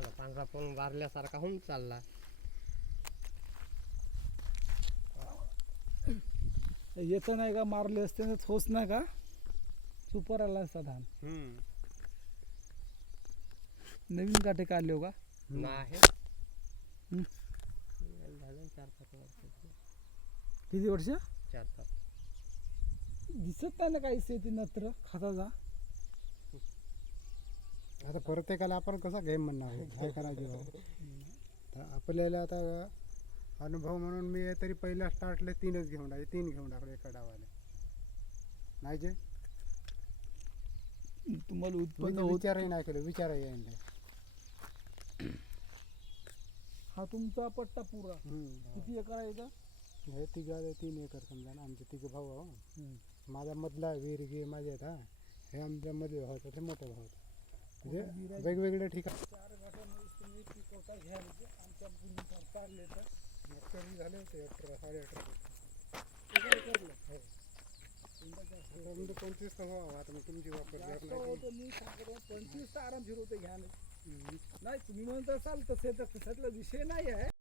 ना पांढरा पण वारल्यासारखा होऊन चालला. येतं नाही का मारले असते ना ठोस नाही का सुपर आला असता धान. नवीन काटे काढले हो का? नाही हम्म. झालं 4-5 वर्ष. किती वर्ष? 4-5. दिसत नाही ना काही शेती नत्र खताचा. आता प्रत्येकाला आपण कसा गेम म्हणणार आहे, काय करायचे भाऊ. तर आपल्याला आता अनुभव म्हणून मी तरी पहिल्या स्टार्टला 3च घेऊन टाकले, 3 घेऊन टाकले एका डावाला. नाही जे तुम्हाला उत्पन्न म्हणजे होत. विचारही नाही केलं, विचारही येईल नाही. हा तुमचा पट्टा पुरा किती एकर आहे का? हे 3 एकर समजा ना, आमचे 3 भाऊ आहो. माझा मधला विहीर गे माझे आहेत. हा हे आमच्या मध्ये भाऊ होता, ते मोठा भाऊ होता. म्हणजे वेगवेगळे ठिकाण 4 गाठ्यामध्ये तुम्ही पिकवता घ्यायचे. आमच्या मुलींचा चालले तर कमी झाले होते 18-18. आता म्हणजे 25 तर व्हावं आता, मग तुमची वापर जास्त नाही. होतं मी सांगतो 25 तर आरामशीर होते घ्या. नाही तुम्ही म्हणत असाल तर शेतातला विषय नाही आहे.